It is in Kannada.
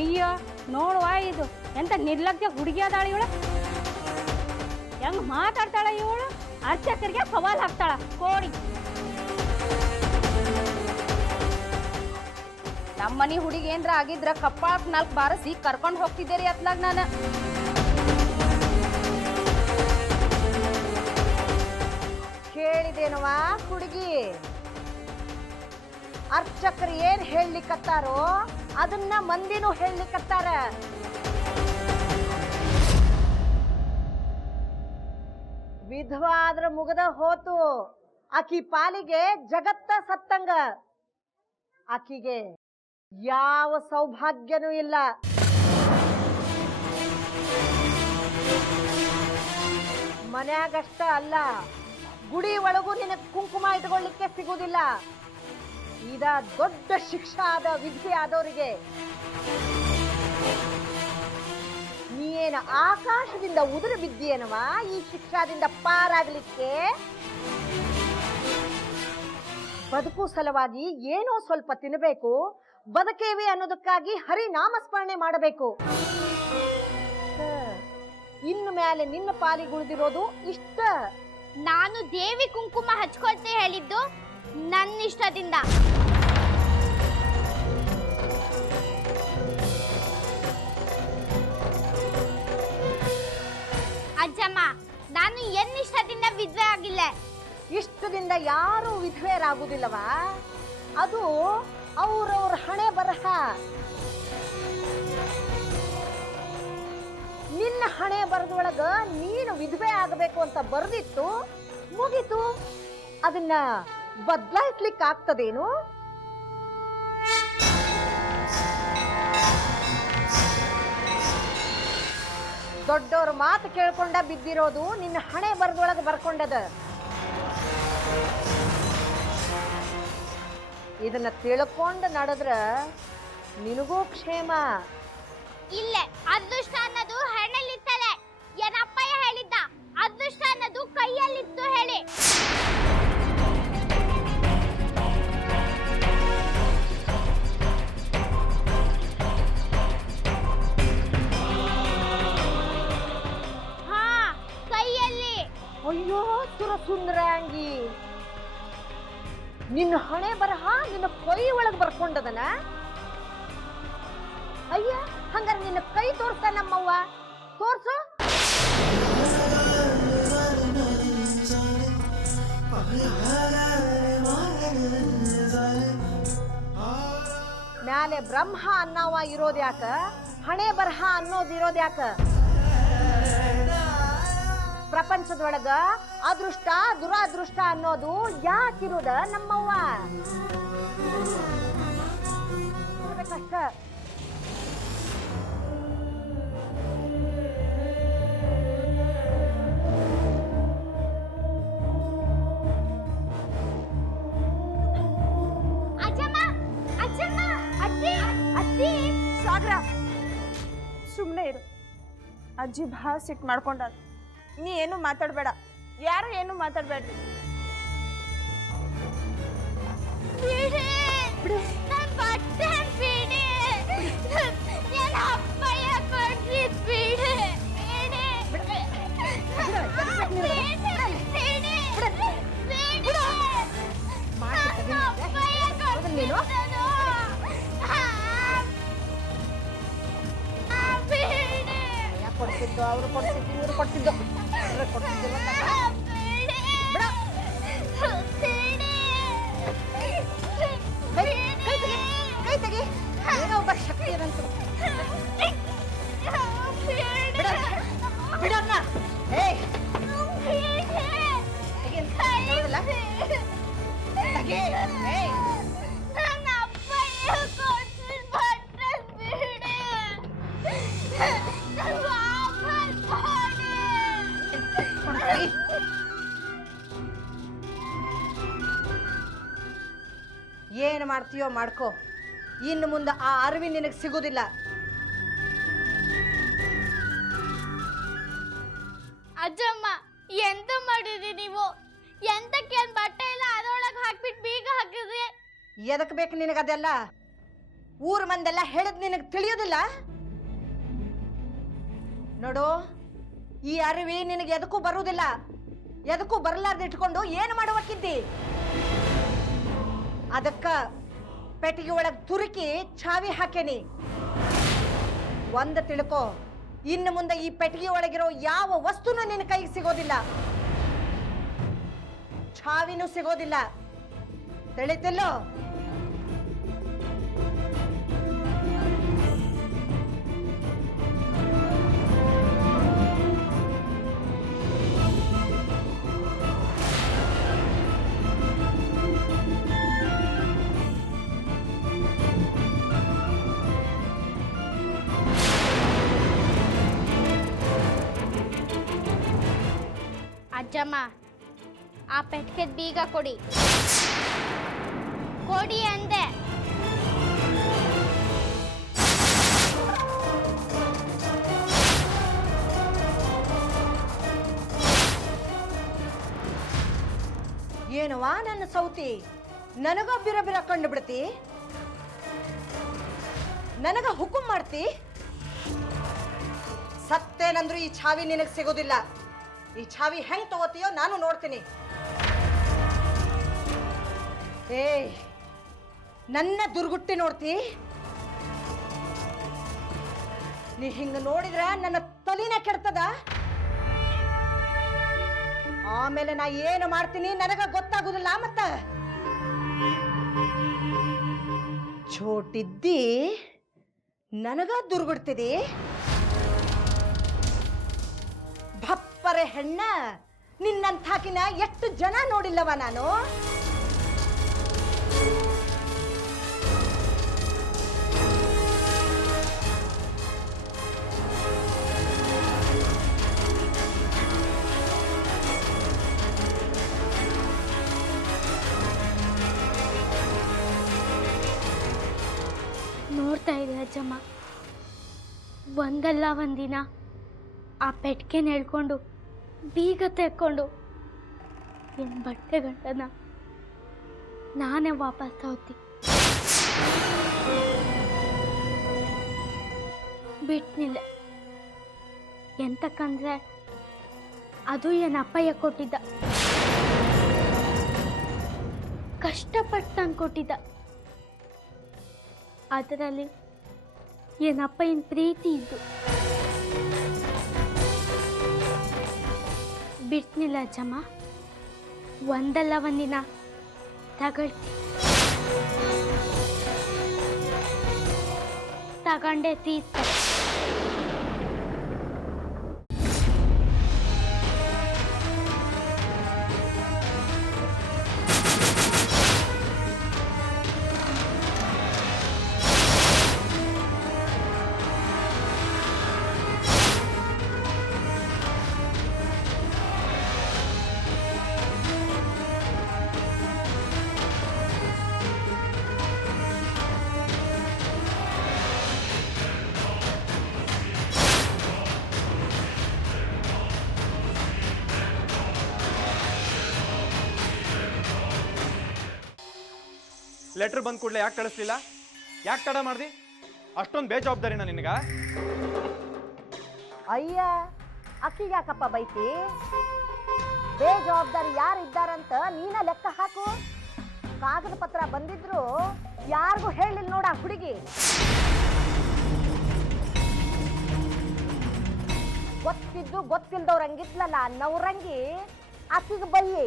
ಅಯ್ಯೋ ನೋಡುವ ಇದು ಎಂತ ನಿರ್ಲಕ್ಷ್ಯ ಹುಡುಗಿ ಅದಾಳ ಇವಳು. ಹೆಂಗ್ ಮಾತಾಡ್ತಾಳ ಇವಳು. ಅರ್ಚಕರಿಗೆ ಸವಾಲ್ ಹಾಕ್ತಾಳ ಕೋಡಿ. ನಮ್ಮನಿ ಹುಡುಗಿ ಏನ್ರ ಆಗಿದ್ರ ಕಪ್ಪಾಕ್ 4 ಬಾರಸಿ ಕರ್ಕೊಂಡ್ ಹೋಗ್ತಿದ್ದೇರಿ ಅತ್ಲಾಗ ನಾನು. ಕೇಳಿದೇನವ ಹುಡುಗಿ? ಅರ್ಚಕರು ಏನ್ ಹೇಳಲಿಕ್ಕತ್ತಾರೋ ಅದನ್ನ ಮಂದಿನೂ ಹೇಳಲಿಕ್ಕತ್ತಾರ. ವಿಧವಾ ಆದ್ರ ಮುಗದ ಹೋತು. ಆಕಿ ಪಾಲಿಗೆ ಜಗತ್ತ ಸತ್ತಂಗ. ಆಕಿಗೆ ಯಾವ ಸೌಭಾಗ್ಯನೂ ಇಲ್ಲ. ಮನ್ಯಾಗಷ್ಟ ಅಲ್ಲ, ಗುಡಿ ಒಳಗೂ ನಿನಗೆ ಕುಂಕುಮ ಇಟ್ಕೊಳ್ಳಿಕ್ಕೆ ಸಿಗುವುದಿಲ್ಲ. ಇದ ದೊಡ್ಡ ಶಿಕ್ಷಾ ಆದ ವಿಧಿ ಆದವರಿಗೆ. ನೀನ ಆಕಾಶದಿಂದ ಉದುರು ಬಿದ್ದೀನವ ಈ ಶಿಕ್ಷಾದಿಂದ ಪಾರಾಗಲಿಕ್ಕೆ. ಬದುಕು ಸಲುವಾಗಿ ಏನೋ ಸ್ವಲ್ಪ ತಿನ್ನಬೇಕು, ಬದುಕೇವಿ ಅನ್ನೋದಕ್ಕಾಗಿ ಹರಿನಾಮಸ್ಮರಣೆ ಮಾಡಬೇಕು. ಇನ್ನು ಮೇಲೆ ನಿನ್ನ ಪಾಲಿಗುಳಿದಿರೋದು ಇಷ್ಟ. ನಾನು ದೇವಿ ಕುಂಕುಮ ಹಚ್ಕೊಳ್ತೆ ಹೇಳಿದ್ದು ನನ್ನ ಇಷ್ಟದಿಂದ. ಅಜ್ಜಮ್ಮ, ನಾನು ಎನ್ನಿಷ್ಟದಿಂದ ವಿಧವೆ ಆಗಿಲ್ಲ. ಇಷ್ಟದಿಂದ ಯಾರು ವಿಧವೆಯರಾಗುವುದಿಲ್ಲವಾ? ಅದು ಅವ್ರವ್ರ ಹಣೆ ಬರಹ. ನಿನ್ನ ಹಣೆ ಬರದೊಳಗ ನೀನು ವಿಧವೆ ಆಗಬೇಕು ಅಂತ ಬರೆದಿತ್ತು, ಮುಗೀತು. ಅದನ್ನ ಬದಲಾಯಿಸ್ಲಿಕ್ಕೆ ಆಗ್ತದೇನು? ದೊಡ್ಡವ್ರ ಮಾತು ಕೇಳ್ಕೊಂಡ ಬಿದ್ದಿರೋದು ನಿನ್ನ ಹಣೆ ಬರದೊಳಗೆ ಬರ್ಕೊಂಡದ. ಇದನ್ನ ತಿಳ್ಕೊಂಡು ನಡೆದ್ರ ನಿನಗೂ ಕ್ಷೇಮ. ಇಲ್ಲ, ಅದೃಷ್ಟ ಅನ್ನೋದು ಹೆಣ್ಣಲ್ಲಿತ್ತಲೆ. ಏನಪ್ಪಯ್ಯ ಹೇಳಿದ್ದ, ಅದೃಷ್ಟ ಅನ್ನೋದು ಕೈಯಲ್ಲಿತ್ತು ಹೇಳಿ. ಹಾ, ಕೈಯಲ್ಲಿ. ಅಯ್ಯೋ ಸುರಸುಂದರಾಂಗಿ, ನಿನ್ನ ಹಣೆ ಬರಹ ನಿನ್ನ ಕೈ ಒಳಗೆ ಬರ್ಕೊಂಡದನ. ಅಯ್ಯ, ಹಂಗಾರ ನಿನ್ನ ಕೈ ತೋರ್ಸ ನಮ್ಮವ್ವ, ತೋರ್ಸು. ಮ್ಯಾಲೆ ಬ್ರಹ್ಮ ಅನ್ನವ ಇರೋದ್ಯಾಕ, ಹಣೆ ಬರಹ ಅನ್ನೋದಿರೋದ್ಯಾಕ? ಪ್ರಪಂಚದೊಳಗ ಅದೃಷ್ಟ ದುರಾದೃಷ್ಟ ಅನ್ನೋದು ಯಾಕಿರೋದ ನಮ್ಮವ್ವ? ಕಷ್ಟ. ಸಾಗರ, ಸುಮ್ಮನೆ ಇರು. ಅಜ್ಜಿ ಭಾಳ ಸಿಟ್ಟು ಮಾಡ್ಕೊಂಡ. ನೀ ಏನು ಮಾತಾಡಬೇಡ, ಯಾರು ಏನು ಮಾತಾಡಬೇಡ್ರಿ. ಕೊಡ್ತಿದ್ದು ಅವರು ಕೊಡ್ತಿದ್ದು ಇವರು ಕೊಡ್ತಿದ್ದು ಕೈ ತೆಗಿ. ಏನೋ ಒಬ್ಬ ಶಕ್ತಿ ಏನಂತ ಬಿಡೋಣ. ಏನು ಮಾಡ್ತೀಯೋ ಮಾಡ್ಕೋ, ಇನ್ನು ಮುಂದೆ ಆ ಅರಿವಿ ನಿನಗೆ ಸಿಗುದಿಲ್ಲ. ಅಜ್ಜಮ್ಮ, ಎಂತ ಮಾಡಿದ್ರಿ ನೀವು? ಎಂತಕ್ಕೆ ಬಟ್ಟೆ ಎಲ್ಲ ಅದರೊಳಗೆ ಹಾಕ್ಬಿಟ್ಟು ಬೀಗ ಹಾಕಿದ್ರಿ? ಎದಕ್ ಬೇಕು ನಿನಗದೆಲ್ಲ? ಊರ್ ಮಂದೆಲ್ಲ ಹೇಳಿದ್ ನಿನಗೆ ತಿಳಿಯೋದಿಲ್ಲ? ನೋಡು, ಈ ಅರಿವಿ ನಿನಗೆ ಎದಕ್ಕೂ ಬರುವುದಿಲ್ಲ. ಎದಕ್ಕೂ ಬರಲಾರ್ದು ಇಟ್ಕೊಂಡು ಏನು ಮಾಡುವಕ್ಕಿದ್ದಿ? ಅದಕ್ಕ ಪೆಟ್ಟಿಗೆ ಒಳಗೆ ತುರುಕಿ ಚಾವಿ ಹಾಕೇನಿ. ಒಂದು ತಿಳ್ಕೊ, ಇನ್ನು ಮುಂದೆ ಈ ಪೆಟ್ಟಿಗೆ ಒಳಗಿರೋ ಯಾವ ವಸ್ತುನೂ ನಿನ್ನ ಕೈಗೆ ಸಿಗೋದಿಲ್ಲ, ಚಾವಿನೂ ಸಿಗೋದಿಲ್ಲ. ತಿಳಿತಿಲ್ಲೋ? ಅಜ್ಜಮ್ಮ, ಆ ಪೆಟ್ಟಿಗೆ ಬೀಗ ಕೊಡಿ. ಕೊಡಿ ಅಂದೆ. ಏನವಾ ನನ್ನ ಸೌತಿ, ನನಗ ಬಿರ ಕಂಡು ಬಿಡ್ತಿ, ನನಗ ಹುಕುಂ ಮಾಡ್ತಿ. ಸತ್ತೇನಂದ್ರು ಈ ಛಾವಿ ನಿನಗೆ ಸಿಗೋದಿಲ್ಲ. ಈ ಛಾವಿ ಹೆಂಗ್ ತಗೋತೀಯೋ ನಾನು ನೋಡ್ತೀನಿ. ಏ, ನನ್ನ ದುರ್ಗುಟ್ಟಿ ನೋಡ್ತಿ? ನೀ ಹಿಂಗ ನೋಡಿದ್ರ ನನ್ನ ತಲಿನ ಕೆಡ್ತದ. ಆಮೇಲೆ ನಾ ಏನು ಮಾಡ್ತೀನಿ ನನಗ ಗೊತ್ತಾಗುದಿಲ್ಲ. ಮತ್ತ ಛೋಟಿದ್ದಿ ನನಗ ದುರ್ಗುಡ್ತಿದಿ. ಭಪ್ಪರೆ ಹೆಣ್ಣ, ನಿನ್ನಂಥಾಕಿನ ಎಷ್ಟು ಜನ ನೋಡಿಲ್ಲವ ನಾನು. ನೋಡ್ತಾ ಇದೆ ಅಜ್ಜಮ್ಮ, ಒಂದಲ್ಲ ಒಂದಿನ ಆ ಪೆಟ್ಟಿಗೆ ಹೇಳ್ಕೊಂಡು ಬೀಗ ತೆಕ್ಕೊಂಡು ನನ್ನ ಬಟ್ಟೆಗಳನ್ನ ನಾನೇ ವಾಪಸ್ ತಗೋತಿ. ಬಿಟ್ನಿಲ್ಲ. ಎಂತಕ್ಕಂದ್ರೆ ಅದು ನನ್ನ ಅಪ್ಪಯ್ಯ ಕೊಟ್ಟಿದ್ದ, ಕಷ್ಟಪಟ್ಟು ತಂದು ಕೊಟ್ಟಿದ್ದ. ಅದರಲ್ಲಿ ನನ್ನ ಅಪ್ಪಯ್ಯನ ಪ್ರೀತಿ ಇದ್ದು. ಬಿಡ್ನಿಲ್ಲ ಅಜ್ಜಮ್ಮ, ಒಂದಲ್ಲ ಒಂದಿನ ತಗೊಳ್ತಿ. ತಗೊಂಡೇ ತೀರ್ತಾರೆ. ಲೆಟರ್ ಬಂದ ಕೂಡಲೇ ಯಾಕೆ ಕಳಿಸ್ಲಿಲ್ಲ? ಯಾಕೆ ತಡ ಮಾಡ್ದಿ? ಅಷ್ಟೊಂದು ಬೇಜವಾಬ್ದಾರಿನ ನಿನಗ? ಅಯ್ಯ, ಅಕ್ಕಿಗೆ ಯಾಕಪ್ಪ ಬೈತಿ? ಬೇಜವಾಬ್ದಾರಿ ಯಾರು ಇದ್ದಾರಂತ ನೀನ ಲೆಕ್ಕ ಹಾಕು. ಕಾಗದ ಪತ್ರ ಬಂದಿದ್ರು ಯಾರಿಗೂ ಹೇಳಿಲ್ಲ ನೋಡ ಹುಡುಗಿ. ಗೊತ್ತಿದ್ದು ಗೊತ್ತಿಲ್ದವ್ರಂಗಿದ್ಲಲ್ಲ ನವರಂಗಿ, ಅಕ್ಕಿಗೆ ಬೈಯಿ.